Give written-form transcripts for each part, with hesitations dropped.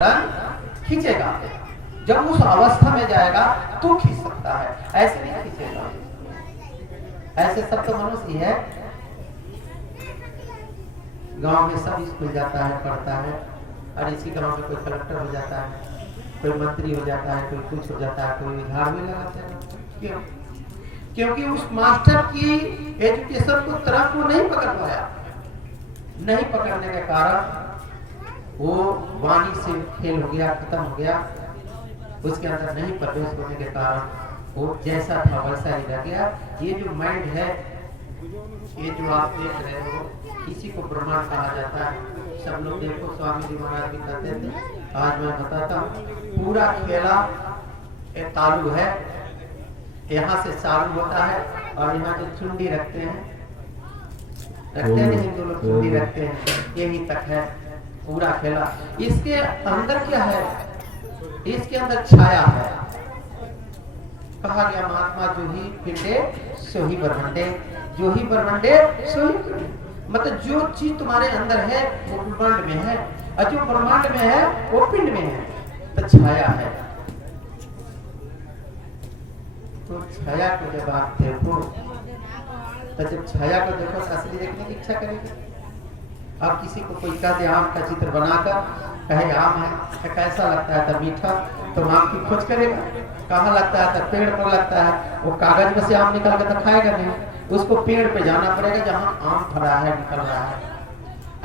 खींचेगा। जब उस अवस्था में जाएगा तो खींच सकता है, ऐसे नहीं खींचेगा। ऐसे सब तो मनुष्य है। गांव में सब स्कूल जाता है, पढ़ता है, और इसी गांव में कोई कलेक्टर हो जाता है, कोई मंत्री हो जाता है, कोई कुछ हो जाता है, कोई झाड़ में लगाते हैं। क्यों? क्योंकि उस मास्टर की एजुकेशन को तरह को नहीं पकड़ पाया। नहीं पकड़ने के कारण वो वाणी से फेल हो गया, खत्म हो गया। उसके अंदर नहीं प्रवेश होने के कारण वो जैसा था वैसा ही रह गया। ये जो माइंड है, ये जो आप देख रहे हो, इसी को ब्रह्मांड कहा जाता है। सब लोग देखो, स्वामी जी महाराज भी कहते थे, आज मैं बताता हूँ। पूरा खेला एक तालू है, यहाँ से चालू होता है, और यहाँ जो चुंडी रखते हैं, हिंदू लोग चुंडी रखते हैं, यही तक है पूरा खेला। इसके अंदर क्या है? इसके अंदर छाया है। कहा गया महात्मा जो ही पिंडे सो ही ब्रह्मांडे, जो ही ब्रह्मांडे सो ही पिंडे। मतलब जो चीज तुम्हारे अंदर है वो ब्रह्मांड में है, और जो ब्रह्मांड में है वो पिंड में है। तो छाया है। तो छाया को जब आप देखो, तो जब छाया को देखो तो असली देखने की इच्छा करेगी। अब किसी को कोई कह दे आम का चित्र बनाकर, कहे आम है, तो कैसा लगता है? तो मीठा, तो आम की खोज करेगा। कहाँ लगता है? तो पेड़ पर लगता है। वो कागज में से आम निकल के तो खाएगा नहीं, उसको पेड़ पे जाना पड़ेगा जहाँ आम फरा है, निकल रहा है।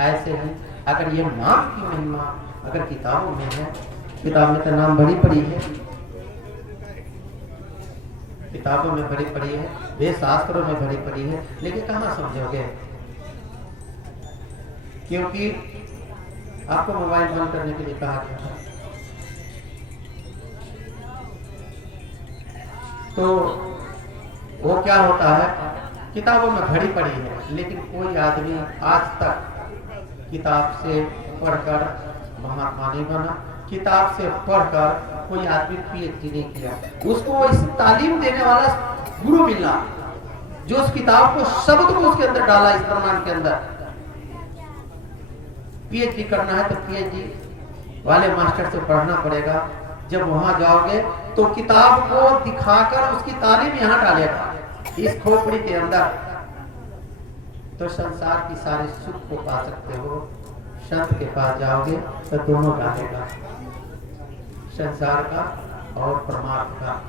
ऐसे ही अगर ये नाम की महिमा अगर किताबों में है, किताब में तो नाम भरी पड़ी है, किताबों में भरी पड़ी है, वेद शास्त्रों में भरी पड़ी है, लेकिन कहाँ समझोगे? क्योंकि आपको मोबाइल बंद करने के लिए कहा गया था। तो वो क्या होता है, किताबों में भरी पड़ी है, लेकिन कोई आदमी आज तक किताब से पढ़कर महात्मा नहीं बना। किताब से पढ़कर कोई आदमी पीएचडी नहीं किया। उसको इस तालीम देने वाला गुरु मिला, जो उस किताब को, शब्द को उसके अंदर डाला, इस ब्रह्मांड के अंदर। पीएचडी करना है तो पीएचडी वाले मास्टर से पढ़ना पड़ेगा। जब वहां जाओगे तो किताब को दिखाकर उसकी तालीम यहाँ डालेगा, इस खोपड़ी के अंदर। तो संसार की सारे सुख को पा सकते हो। संत के पास जाओगे तो दोनों डालेगा, संसार का और परमार्थ का।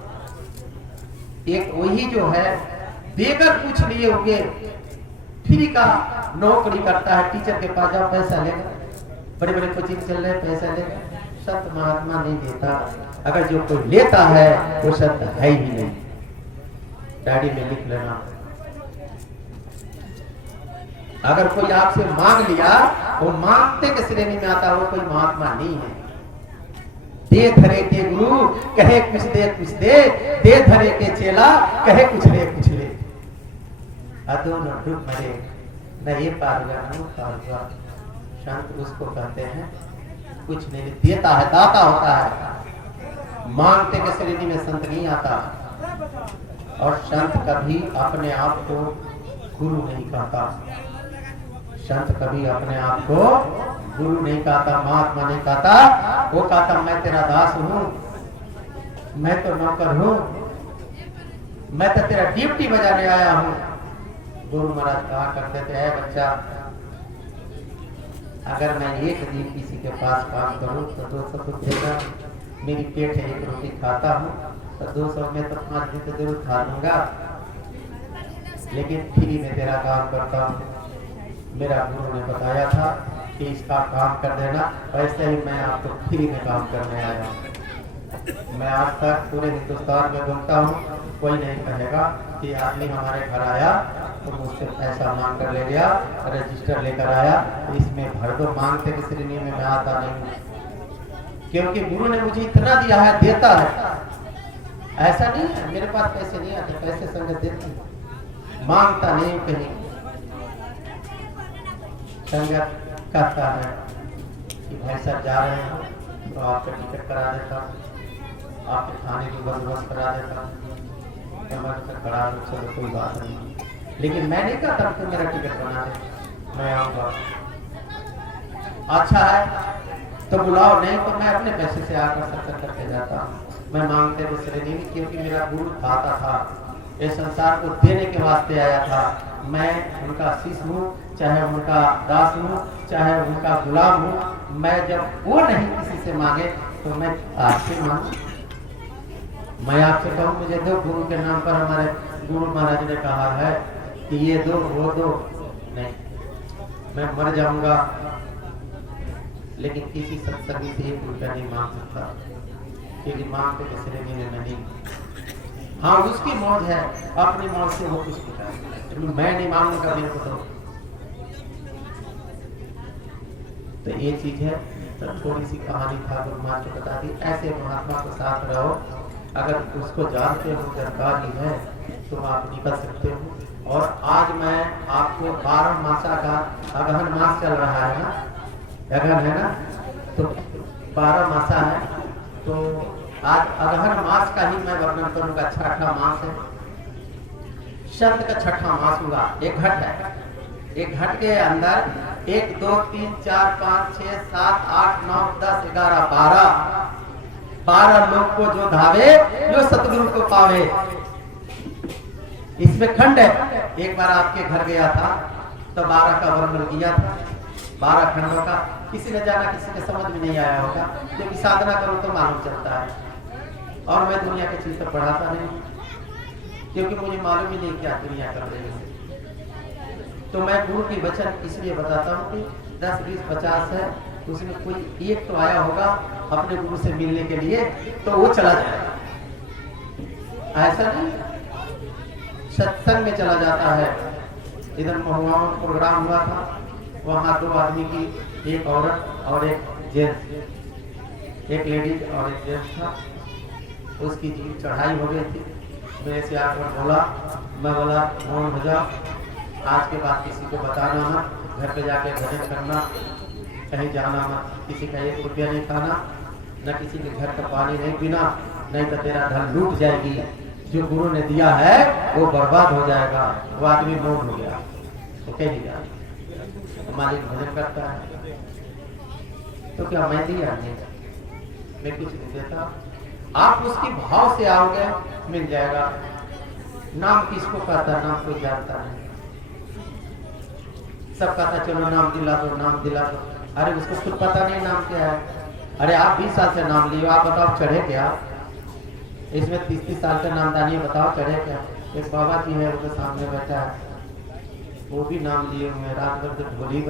एक वही जो है बेगर कुछ लिए होंगे, फ्री का नौकरी करता है, टीचर के पास जाओ पैसा लेगा, बड़े बड़े कोचिंग चल रहे पैसा लेगा। संत महात्मा नहीं देता। अगर जो कोई लेता है वो संत है ही नहीं। डायरी में लिख लेना। अगर कोई आपसे मांग लिया, वो मांगते के श्रेणी में आता, वो कोई महात्मा नहीं है। दे धरे के गुरु कहे कुछ दे धरे के चेला कहे कुछ ले। अदोनों डूब मरे, न ये पार हुआ न वो पार हुआ। संत उसको कहते हैं कुछ नहीं देता है, दाता होता है। मांगते के श्रेणी में संत नहीं आता। और संत कभी अपने आप को गुरु नहीं कहता। संत कभी अपने आप को गुरु नहीं कहता, महात्मा नहीं कहता। वो कहता मैं तेरा दास हूँ, मैं तो नौकर हूँ, मैं तो तेरा ड्यूटी बजाने आया हूँ। गुरु महाराज कहा करते थे, है बच्चा, अगर मैं एक दिन किसी के पास काम करूं तो 200 तो देगा। मेरी पेट है, एक रोटी खाता हूं, तो 200 में तो 5 दिन तो जरूर खा लूंगा, लेकिन फ्री में तेरा काम करता हूं। मेरा गुरु ने बताया था कि इसका काम कर देना, वैसे ही मैं आपको फ्री में काम करने आया हूँ। मैं आज तक पूरे हिंदुस्तान में घूमता हूँ, कोई नहीं कहेगा कि आदमी हमारे घर आया तो मुझसे पैसा मांग कर ले गया, रजिस्टर लेकर आया, इसमें भर दो। मांगते की श्रेणी में मैं आता नहीं, क्योंकि गुरु ने मुझे इतना दिया है, देता है। ऐसा नहीं है मेरे पास पैसे नहीं आते, पैसे संगत देती, मांगता नहीं कहीं। संगत कहता है कि भाई साहब जा रहे हैं तो आपका टिकट करा देता, आपके खाने की बंदोबस्त करा देता, करा दो, चलो कोई बात नहीं। लेकिन मैं नहीं कहता कि मेरा टिकट बना दे, मैं आऊंगा। अच्छा है तो बुलाओ, नहीं तो मैं अपने पैसे से आकर सत्संग करके जाता हूँ। मैं मांगते हुए श्रेणी नहीं, क्योंकि मेरा गुरु आता था, इस संसार को देने के वास्ते आया था। मैं उनका शिष्य हूँ, चाहे उनका दास हूँ, चाहे उनका गुलाम हूँ। मैं जब वो नहीं किसी से मांगे तो मैं आपसे मांगू। मैं आपसे कहूँ मुझे दो, गुरु के नाम पर हमारे गुरु महाराज ने कहा है कि ये दो वो दो, नहीं, मैं मर जाऊंगा लेकिन किसी सत्संगी से 1 रुपया नहीं मांग सकता, क्योंकि मांगते के श्रेणी में नहीं। हाँ, उसकी मौज है, अपनी मौज से वो कुछ नहीं, मैं नहीं मांगूंगा मेरे को तो ये चीज है। तो थोड़ी सी कहानी ठाकुर माँ को बता दी। ऐसे महात्मा के साथ रहो, अगर उसको जानते हो जानकारी है तो आप निकल सकते हो। और आज मैं आपको 12 मासा का अगहन मास चल रहा है ना, अगहन है ना, तो 12 मासा है, तो आज अगहन मास का ही मैं वर्णन करूंगा। छठा मास है, शब्द का छठा मास हुआ। एक घट है, एक घट के अंदर 1 2 3 4 5 6 7 8 9 10 11 12 लोग को जो धावे, जो सतगुरु को पावे। इसमें खंड है। एक बार आपके घर गया था तो 12 का वर्णन किया था, 12 खंडों का। किसी ने जाना, किसी के समझ में नहीं आया होगा, क्योंकि साधना करो तो मालूम चलता है। और मैं दुनिया की चीज तो पढ़ाता नहीं, क्योंकि मुझे मालूम ही नहीं क्या दुनिया कर रही है। तो मैं गुरु की वचन इसलिए बताता हूँ कि 10 20 50 है, उसमें कोई एक तो आया होगा अपने गुरु से मिलने के लिए, तो वो चला जाएगा। ऐसा नहीं, सत्संग में चला जाता है। इधर महुआ में प्रोग्राम हुआ था, वहाँ 2 आदमी की, एक औरत और एक जेंट्स, एक लेडीज और एक जेंट्स था। उसकी जीभ चढ़ाई हो गई थी। मैं से आकर बोला, मैं बोला मोहन हो जाओ, आज के बाद किसी को बताना मत, घर पे जाके भजन करना, कहीं जाना मत, किसी का 1 रुपया नहीं खाना, न किसी के घर का पानी नहीं पीना, नहीं तो तेरा धन लूट जाएगी। जो गुरु ने दिया है वो बर्बाद हो जाएगा। वो आदमी मौन हो गया, तो कह दिया मालिक भजन करता है तो क्या मैं दिया नहीं, मैं कुछ नहीं देता। आप उसकी भाव से आओगे मिल जाएगा। नाम किसको कहता, नाम कोई जानता नहीं। सब कहता चलो नाम दिला दो, नाम दिला दो। अरे उसको खुद पता नहीं नाम क्या है। अरे आप 20 साल से नाम लिए, आप बताओ चढ़े क्या? इसमें 30-30 साल का नामदानी, बताओ चढ़े क्या? एक बाबा जी है, उनके सामने बैठा है, वो भी नाम लिए हुए, रात भर ढोली